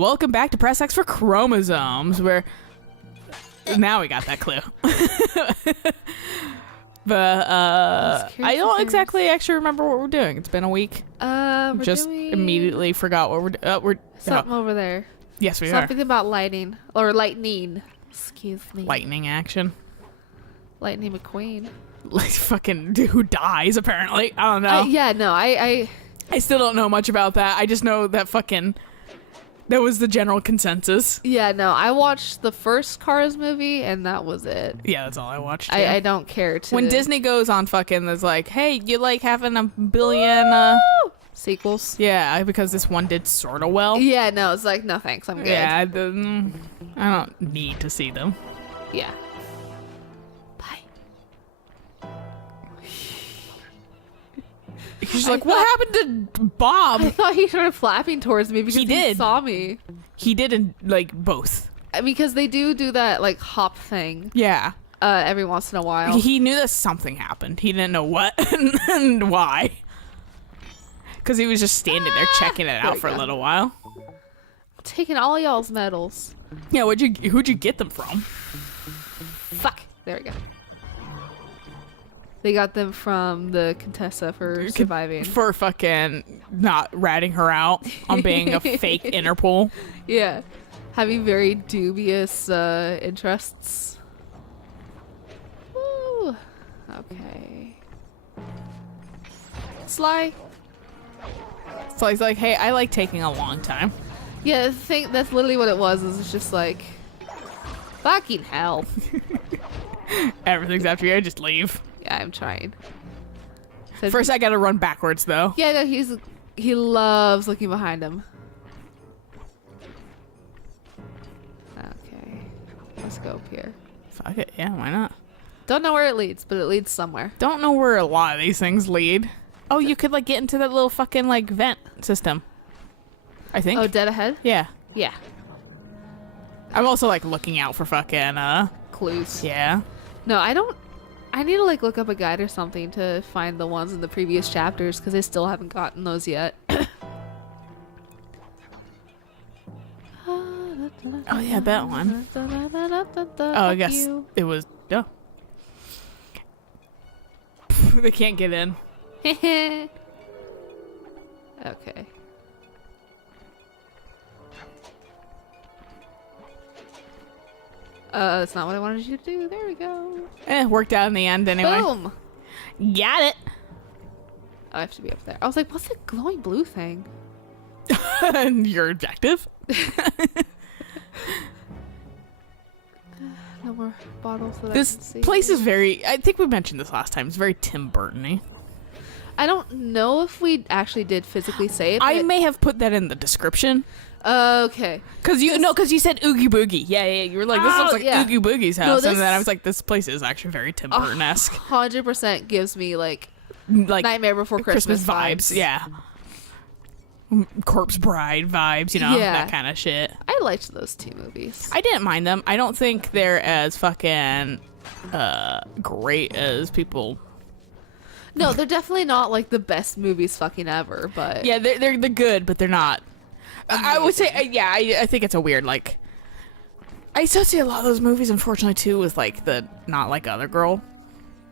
welcome back to Press X for Chromosomes, where now we got that clue. But I don't exactly actually remember what we're doing. It's been a week. We're just doing immediately forgot what we're something over there. Yes, we are. Something about lighting or lightning. Excuse me. Lightning action. Lightning McQueen. Like fucking dude who dies apparently. I don't know. Yeah, no, I still don't know much about that. I just know that that was the general consensus. Yeah, no, I watched the first Cars movie and that was it. Yeah, that's all I watched. I don't care to. When Disney goes on fucking, there's like, hey, you like having a billion sequels? Yeah, because this one did sort of well. Yeah, no, it's like, no thanks, I'm good. Yeah, I don't need to see them. Yeah. He's like, what happened to Bob? I thought he started flapping towards me because he saw me. He did in like both. Because they do that like hop thing. Yeah. Every once in a while. He knew that something happened. He didn't know what and why. Because he was just standing there checking it out for a little while. Taking all y'all's medals. Yeah, who'd you get them from? Fuck. There we go. They got them from the Contessa for surviving. For fucking not ratting her out on being a fake Interpol. Yeah. Having very dubious interests. Woo. Okay. Sly. Sly's like, hey, I like taking a long time. Yeah, I think that's literally what it was. It's just like, fucking hell. Everything's after you. I just leave. Yeah, I'm trying. First, I gotta run backwards, though. Yeah, no, he loves looking behind him. Okay, let's go up here. Fuck it, yeah, why not? Don't know where it leads, but it leads somewhere. Don't know where a lot of these things lead. Oh, you could like get into that little fucking like vent system. I think. Oh, dead ahead? Yeah. Yeah. I'm also like looking out for fucking clues. Yeah. No, I don't. I need to like look up a guide or something to find the ones in the previous chapters because I still haven't gotten those yet. Oh yeah, that one. Oh, I guess it was. Oh. They can't get in. Okay. That's not what I wanted you to do. There we go. Worked out in the end anyway. Boom. Got it. Oh, I have to be up there. I was like, what's that glowing blue thing? Your objective? No more bottles that This I can see. place is very, I think we mentioned this last time, it's very Tim Burton-y. I don't know if we actually did physically say it. I may have put that in the description. Okay. Cause you said Oogie Boogie. Yeah, you were like, this looks like Oogie Boogie's house. And then I was like, this place is actually very Tim Burton-esque. 100% gives me like Nightmare Before Christmas vibes. Yeah. Corpse Bride vibes, that kind of shit. I liked those two movies. I didn't mind them. I don't think they're as fucking great as people. No, they're definitely not like the best movies fucking ever, but yeah, they're good, but they're not. I would say, I think it's a weird like. I associate a lot of those movies, unfortunately, too, with like the not like other girl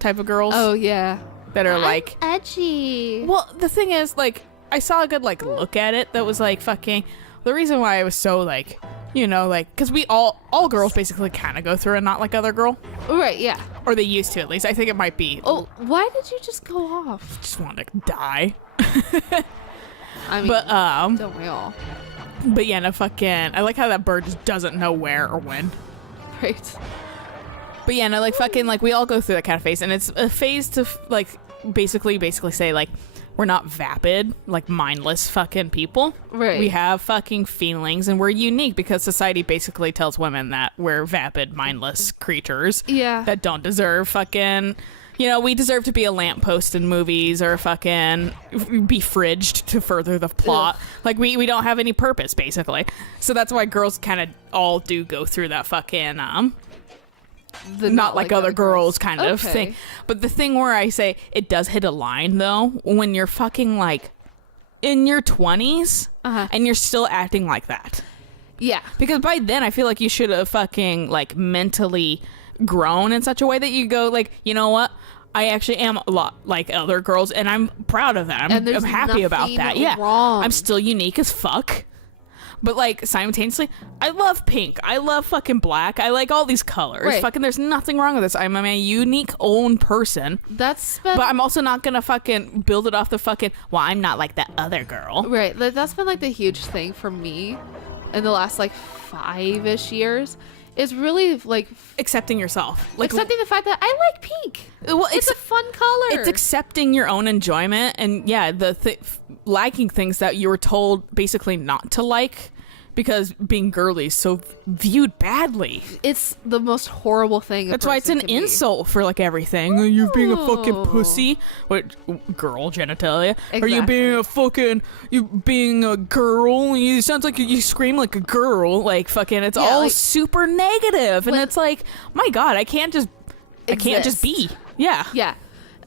type of girls. Oh yeah, that are like edgy. Well, the thing is, like, I saw a good like look at it that was like fucking. The reason why I was so like, like, because we all girls basically kind of go through a not like other girl. Right. Yeah. Or they used to, at least. I think it might be. Oh, why did you just go off? Just want to die. I mean, but don't we all? But yeah, no fucking. I like how that bird just doesn't know where or when. Right. But yeah, no, like fucking, like we all go through that kind of phase, and it's a phase to like basically say like we're not vapid, like mindless fucking people. Right. We have fucking feelings, and we're unique because society basically tells women that we're vapid, mindless creatures. Yeah. That don't deserve fucking. We deserve to be a lamppost in movies or fucking be fridged to further the plot. Ugh. Like, we don't have any purpose, basically. So that's why girls kind of all do go through that fucking, the not like other girls kind of thing. But the thing where I say it does hit a line, though, when you're fucking, like, in your 20s and you're still acting like that. Yeah. Because by then I feel like you should have fucking like mentally grown in such a way that you go like, you know what? I actually am a lot like other girls and I'm proud of that. I'm happy about that. Yeah. Wrong. I'm still unique as fuck. But like simultaneously, I love pink. I love fucking black. I like all these colors. Right. Fucking there's nothing wrong with this. I'm a unique own person. That's been, But I'm also not gonna fucking build it off the fucking, well, I'm not like that other girl. right. That's been like the huge thing for me in the last like 5-ish years. Is really like Accepting yourself. Like accepting the fact that I like pink. well, It's a fun color. It's accepting your own enjoyment and yeah, liking things that you were told basically not to like because being girly is so viewed badly. It's the most horrible thing. That's why it's an insult for like everything. Are you being a fucking pussy? What girl genitalia? Are you being a fucking being a girl? You sounds like you scream like a girl. Like fucking it's all like, super negative. And it's like, my God, I can't just be. Yeah. Yeah.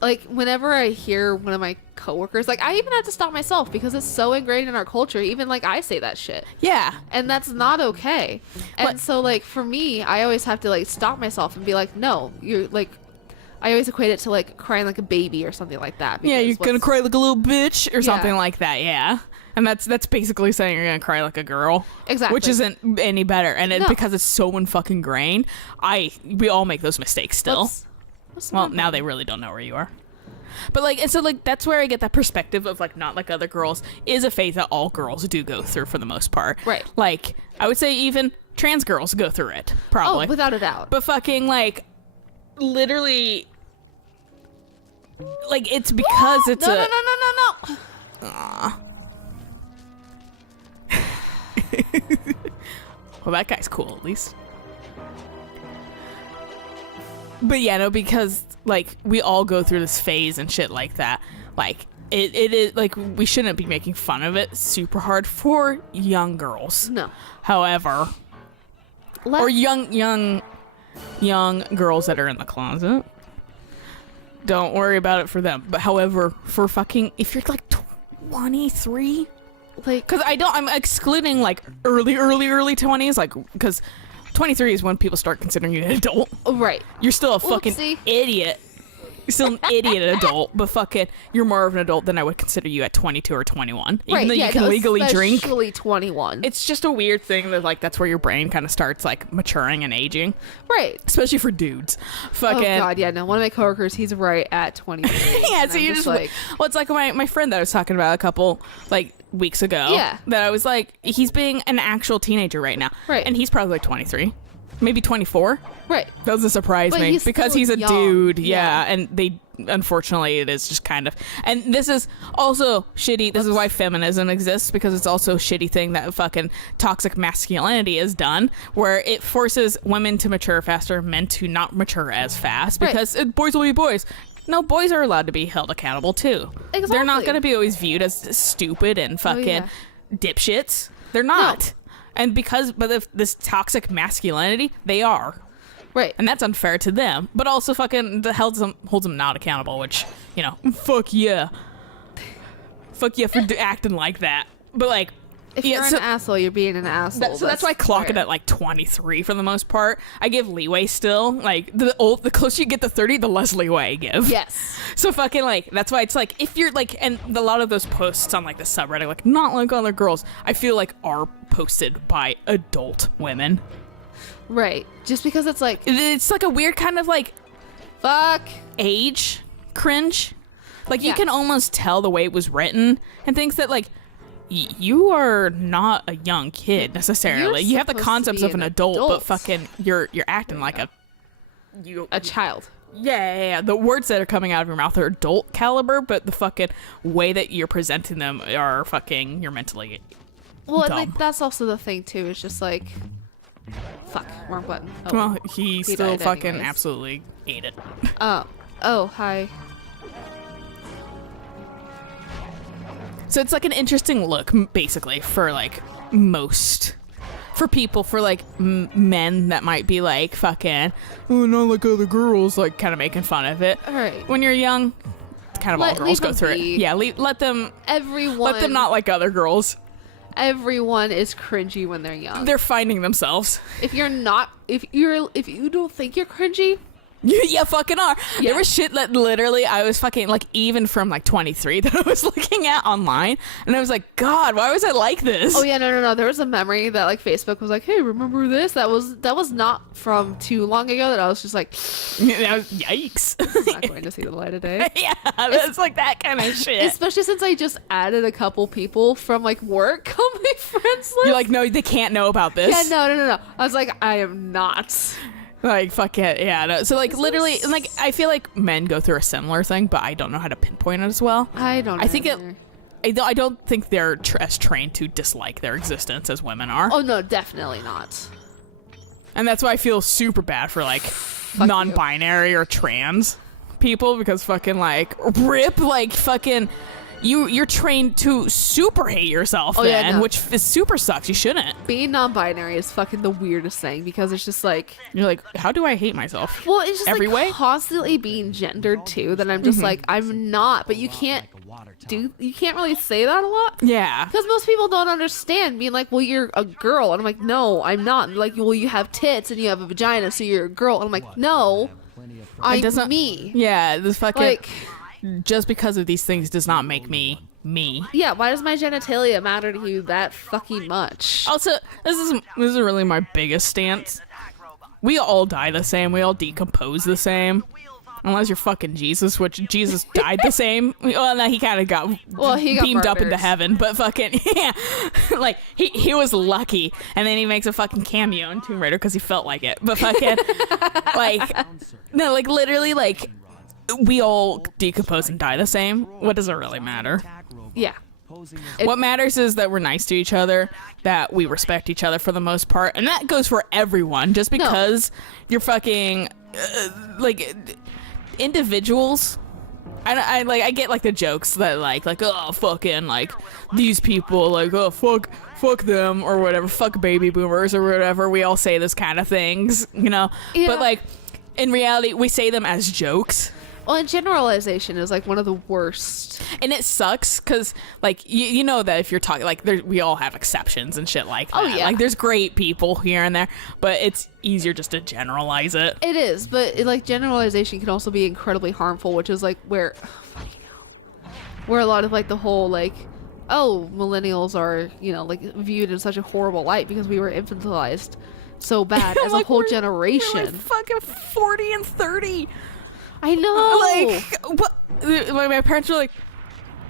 Like whenever I hear one of my coworkers, like I even had to stop myself because it's so ingrained in our culture. Even like I say that shit. Yeah. And that's not okay. And so like for me, I always have to like stop myself and be like, no, you're like, I always equate it to like crying like a baby or something like that. Yeah, you're gonna cry like a little bitch or something like that. Yeah. And that's basically saying you're gonna cry like a girl. Exactly. Which isn't any better. And because it's so fucking ingrained, we all make those mistakes still. Well, now they really don't know where you are. But like, and so like, that's where I get that perspective of like, not like other girls is a phase that all girls do go through for the most part. Right. Like, I would say even trans girls go through it, probably. Oh, without a doubt. But fucking like, literally, like, it's because it's no. Aww. Well, that guy's cool, at least. But yeah, no, because like we all go through this phase and shit like that. Like it is like we shouldn't be making fun of it super hard for young girls. No. However, or young girls that are in the closet. Don't worry about it for them. But however, for fucking if you're like 23, like because I'm excluding like early 20s, like because 23 is when people start considering you an adult. Right. You're still a fucking idiot. You're still an idiot adult, but fucking, you're more of an adult than I would consider you at 22 or 21. Even though you can legally drink. Especially 21. It's just a weird thing that, like, that's where your brain kind of starts, like, maturing and aging. Right. Especially for dudes. Fucking. Oh, God, yeah, no. One of my coworkers, he's right at 23. Yeah, so you just, like. Well, it's like my friend that I was talking about a couple, like, weeks ago. Yeah. That I was like, he's being an actual teenager right now. Right. And he's probably like 23. Maybe 24. Right. That doesn't surprise me because he's a young. dude. Yeah. And they, unfortunately, it is just kind of, and this is also shitty. This is why feminism exists, because it's also a shitty thing that fucking toxic masculinity is done, where it forces women to mature faster, men to not mature as fast because boys will be boys. No, boys are allowed to be held accountable too. Exactly. They're not going to be always viewed as stupid and fucking dipshits. They're not. No. And but if this toxic masculinity, they are. Right. And that's unfair to them. But also fucking holds them not accountable, which, you know, fuck yeah. Fuck yeah for acting like that. But like, if you're an asshole, you're being an asshole. So that's why I clock it at like 23 for the most part. I give leeway still. Like the closer you get to 30, the less leeway I give. Yes. So fucking like, that's why it's like, if you're like, and a lot of those posts on like the subreddit, like not like other girls, I feel like are posted by adult women. Right. Just because it's like a weird kind of like fuck age cringe. Like you can almost tell the way it was written and things that like you are not a young kid necessarily. You have the concepts of an adult, but fucking you're acting like a child. Yeah. The words that are coming out of your mouth are adult caliber, but the fucking way that you're presenting them are fucking you're mentally well, dumb. Like that's also the thing too. It's just like fuck, wrong button. Oh, well, he still fucking absolutely ate it. Oh, hi. So it's like an interesting look, basically, for like for people, for like men that might be like fucking, oh, not like other girls, like kind of making fun of it. All right. When you're young, kind of all girls go through it. Yeah, let them. Everyone. Let them not like other girls. Everyone is cringy when they're young. They're finding themselves. If you don't think you're cringy, You fucking are. Yeah. There was shit that literally I was fucking like, even from like 23 that I was looking at online, and I was like, God, why was I like this? oh yeah, no. There was a memory that like Facebook was like, hey, remember this? That was not from too long ago. That I was just like, Yikes. it's not going to see the light of day. Yeah, it's like that kind of shit. Especially since I just added a couple people from like work on my friends list. You're like, no, they can't know about this. Yeah, no. I was like, I am not. Like, fuck it. Yeah. No. So, like, literally, like, I feel like men go through a similar thing, but I don't know how to pinpoint it as well. I don't know. I think I don't think they're as trained to dislike their existence as women are. Oh, no, definitely not. And that's why I feel super bad for, like, non-binary or trans people, because fucking, like, rip, like, fucking... You're trained to super hate yourself which is super sucks. You shouldn't. Being non-binary is fucking the weirdest thing because it's just like... You're like, how do I hate myself? Well, it's just every like way? Constantly being gendered too, that I'm just like, I'm not, but you can't really say that a lot. Yeah. Because most people don't understand being like, well, you're a girl. And I'm like, no, I'm not. And like, well, you have tits and you have a vagina, so you're a girl. And I'm like, no, I'm me. Yeah, this fucking... Like... just because of these things does not make me me. Yeah, why does my genitalia matter to you that fucking much? Also, this is really my biggest stance. We all die the same. We all decompose the same. Unless you're fucking Jesus, which Jesus died the same. Well, no, he kind of got beamed up into heaven, but fucking, yeah. Like, he was lucky. And then he makes a fucking cameo in Tomb Raider because he felt like it. But fucking, like, no, like, literally, like, we all decompose and die the same. What does it really matter? Yeah. What matters is that we're nice to each other, that we respect each other for the most part, and that goes for everyone. Just because you're fucking like individuals, I get like the jokes that like oh fucking like these people like oh fuck them or whatever, fuck baby boomers or whatever. We all say this kind of things, you know. Yeah. But like in reality, we say them as jokes. Well, and generalization is like one of the worst. And it sucks because, like, you know that if you're talking, like, we all have exceptions and shit like that. Oh, yeah. Like, there's great people here and there, but it's easier just to generalize it. It is, but like generalization can also be incredibly harmful, which is like where a lot of like the whole like, oh, millennials are, you know, like viewed in such a horrible light because we were infantilized so bad as like, a whole we're generation. like fucking 40 and 30. I know. Like, what? My parents were like,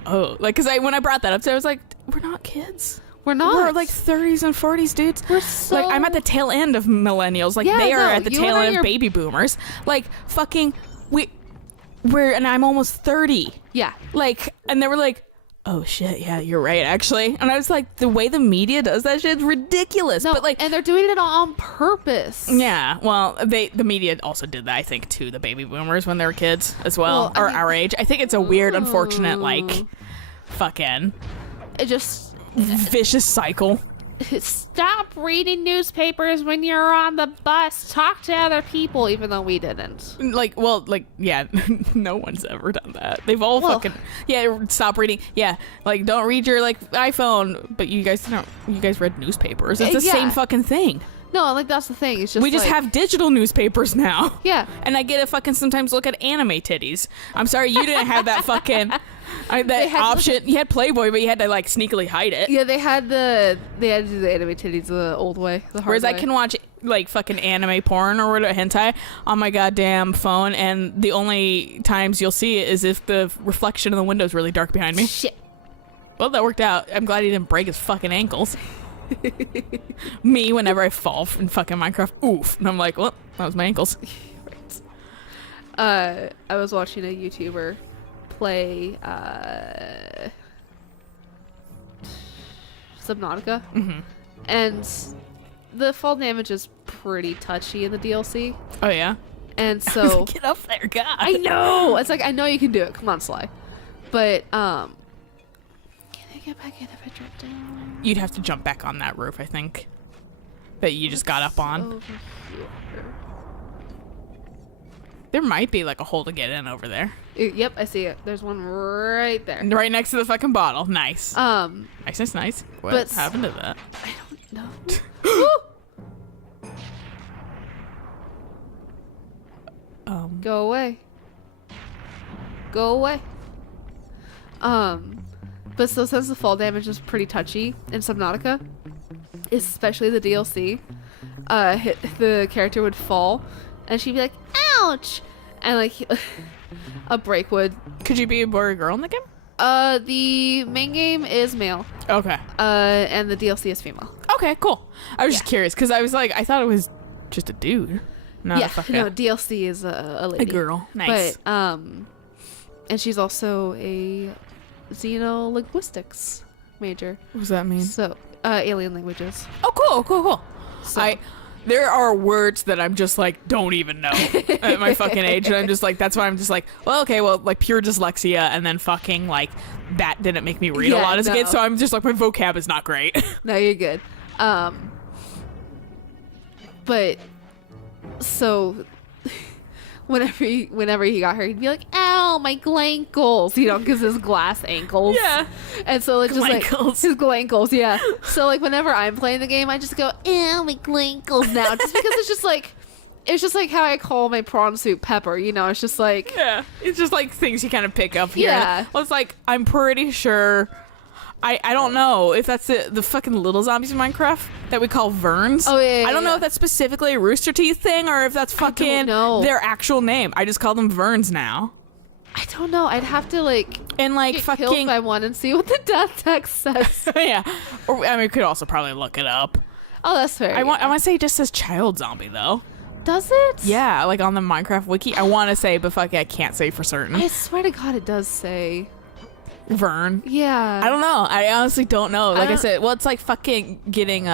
oh, like, because when I brought that up, so I was like, we're not kids. We're not. We're like 30s and 40s, dudes. We're so... Like, I'm at the tail end of millennials. Like, they are at the tail end of baby boomers. Like, fucking, and I'm almost 30. Yeah. Like, and they were like, oh shit, yeah, you're right, actually. And I was like, the way the media does that shit is ridiculous. No, but like, and they're doing it on purpose. yeah, well, the media also did that, I think, to the baby boomers when they were kids as well, or our age. I think it's a weird, unfortunate, like, fucking it just vicious cycle. Stop reading newspapers when you're on the bus. Talk to other people, even though we didn't. Like, well, like, yeah, no one's ever done that. They've all fucking, yeah, stop reading. Yeah, like, don't read your, like, iPhone, but you guys read newspapers. It's the same fucking thing. No, like, that's the thing. It's just we just have digital newspapers now. Yeah. And I get to fucking sometimes look at anime titties. I'm sorry, you didn't have that fucking, that option. You had Playboy, but you had to, like, sneakily hide it. Yeah, they had to do the anime titties the old way, the hard Whereas way. I can watch, like, fucking anime porn or whatever, hentai, on my goddamn phone, and the only times you'll see it is if the reflection of the window is really dark behind me. Shit. Well, that worked out. I'm glad he didn't break his fucking ankles. Me, whenever I fall in fucking Minecraft, oof. And I'm like, well, that was my ankles. Right. I was watching a YouTuber play Subnautica. Mm-hmm. And the fall damage is pretty touchy in the DLC. Oh, yeah? And so... Get up there, God. I know! It's like, I know you can do it. Come on, Sly. But, can I get back in if I drop down? You'd have to jump back on that roof, I think. That you just got up on. Over here. There might be like a hole to get in over there. Yep, I see it. There's one right there. Right next to the fucking bottle. Nice. Nice. What but happened to that? I don't know. Go away. Go away. But so since the fall damage is pretty touchy in Subnautica, especially the DLC, the character would fall, and she'd be like, "Ouch!" and like a break would. Could you be a boy or girl in the game? The main game is male. Okay. And the DLC is female. Okay, cool. I was just curious because I was like, I thought it was just a dude. Not Yeah, a fucking no, DLC is a lady. a girl. Nice. But and she's also a xenolinguistics major. What does that mean? So alien languages. Oh, cool. So. There are words that I'm just like, don't even know at my fucking age. And I'm just like, that's why I'm just like, well, okay, well, like pure dyslexia. And then fucking like, that didn't make me read a lot as a kid. So I'm just like, my vocab is not great. No, you're good. But so whenever he got hurt, he'd be like, "Ow, my glankles," because his glass ankles. Yeah. And so it's just like Glankles. his glankles, yeah. So like whenever I'm playing the game, I just go, "Ow, my glankles," now, just because it's just like how I call my prawn soup pepper. It's just like Yeah. It's just like things you kind of pick up here. Yeah. Well, it's like, I'm pretty sure. I don't know if that's the fucking little zombies in Minecraft that we call Verns. Oh, yeah, I don't know if that's specifically a Rooster Teeth thing or if that's fucking their actual name. I just call them Verns now. I don't know. I'd have to like And like get fucking killed by one and see what the death text says. yeah. Or I mean, we could also probably look it up. Oh, that's fair. I want to say it just says child zombie though. Does it? Yeah, like on the Minecraft wiki. I want to say, but fuck, I can't say for certain. I swear to God, it does say. Vern. Yeah. I don't know. I honestly don't know. Like I said, well, it's like fucking getting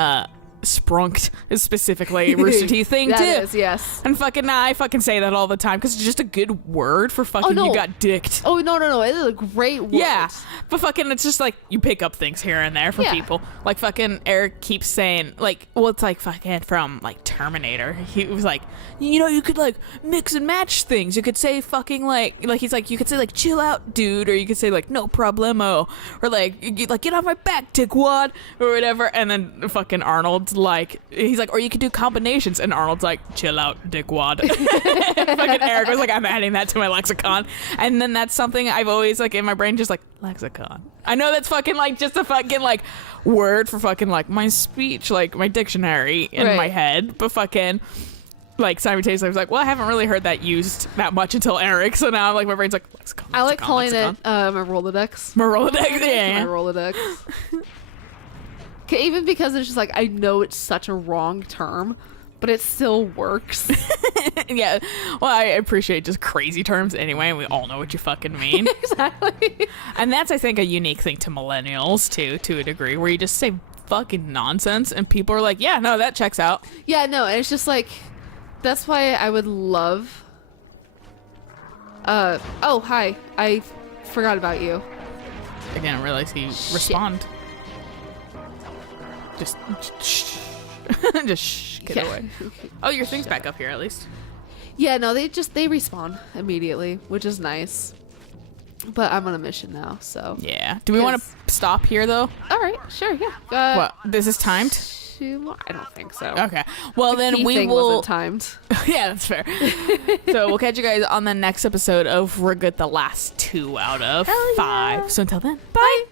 sprunked is specifically a Rooster Teeth thing That too. is, yes. And fucking I fucking say that all the time because it's just a good word for fucking no. you got dicked. Oh, no. It is a great word. Yeah, but fucking it's just like you pick up things here and there from Yeah. people. Like fucking Eric keeps saying like, well, it's like fucking from like Terminator. He was like, you could like mix and match things. You could say fucking like he's like, you could say like chill out, dude, or you could say like no problemo, or like get off my back, dickwad, or whatever. And then fucking Arnold's like, he's like, or you could do combinations, and Arnold's like, chill out, dickwad. Fucking Eric was like, I'm adding that to my lexicon, and then that's something I've always like in my brain, just like lexicon. I know that's fucking like just a fucking like word for fucking like my speech, like my dictionary in Right. my head, but fucking like simultaneously I was like, well, I haven't really heard that used that much until Eric, so now like my brain's like lexicon. I like calling lexicon. it my Rolodex. My Rolodex. My Yeah. Rolodex. Even because it's just like, I know it's such a wrong term, but it still works. Yeah. Well, I appreciate just crazy terms anyway, and we all know what you fucking mean. Exactly. And that's, I think, a unique thing to millennials, too, to a degree, where you just say fucking nonsense, and people are like, yeah, no, that checks out. Yeah, no, and it's just like, that's why I would love... oh, hi. I forgot about you. I didn't realize he respond. Just shh. Just shh. Get away. Oh, your thing's back up here, at least. Yeah, no, they respawn immediately, which is nice. But I'm on a mission now, so... Yeah. Do we want to stop here, though? All right, sure, yeah. What? This is timed? 2 more? I don't think so. Okay. Well, then Key we thing will... wasn't timed. Yeah, that's fair. So we'll catch you guys on the next episode of We're Good the last 2 out of 5. So until then, bye.